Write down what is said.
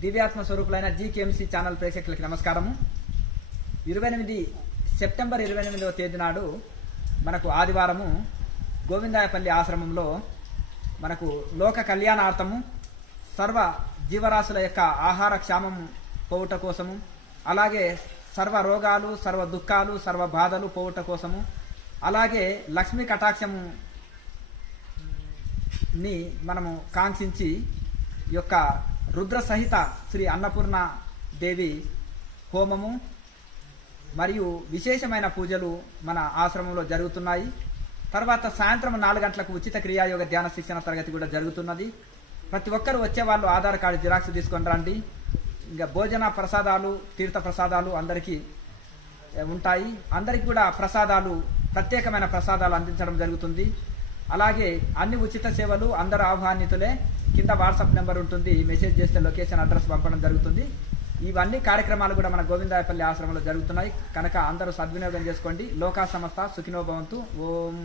దివ్యాత్మ స్వరూపులైన జీకేఎంసీ ఛానల్ ప్రేక్షకులకి నమస్కారము. ఇరవై ఎనిమిది సెప్టెంబర్ ఇరవై ఎనిమిదవ తేదీ నాడు మనకు ఆదివారము గోవిందాయపల్లి ఆశ్రమంలో మనకు లోక కళ్యాణార్థము సర్వ జీవరాశుల యొక్క ఆహార క్షామం పోవుట కోసము అలాగే సర్వ రోగాలు సర్వ దుఃఖాలు సర్వ బాధలు పోవుట కోసము అలాగే లక్ష్మీ కటాక్షము ని మనము కాంక్షించి ఈ యొక్క రుద్ర సహిత శ్రీ అన్నపూర్ణ దేవి హోమము మరియు విశేషమైన పూజలు మన ఆశ్రమంలో జరుగుతున్నాయి. తర్వాత సాయంత్రం నాలుగు గంటలకు ఉచిత క్రియాయోగ ధ్యాన శిక్షణ తరగతి కూడా జరుగుతున్నది. ప్రతి ఒక్కరు వచ్చే వాళ్ళు ఆధార్ కార్డు జిరాక్స్ తీసుకొని రండి. ఇంకా భోజన ప్రసాదాలు తీర్థ ప్రసాదాలు అందరికీ ఉంటాయి. అందరికి కూడా ప్రసాదాలు ప్రత్యేకమైన ప్రసాదాలు అందించడం జరుగుతుంది. అలాగే అన్ని ఉచిత సేవలు అందరు ఆహ్వానితులే. కింద వాట్సాప్ నెంబర్ ఉంటుంది మెసేజ్ చేస్తే లొకేషన్ అడ్రస్ పంపడం జరుగుతుంది. ఇవన్నీ కార్యక్రమాలు కూడా మన గోవిందాయపల్లి ఆశ్రమంలో జరుగుతున్నాయి. కనుక అందరూ సద్వినియోగం చేసుకోండి. లోకా సంస్థ సుఖినోభవంతు ఓం.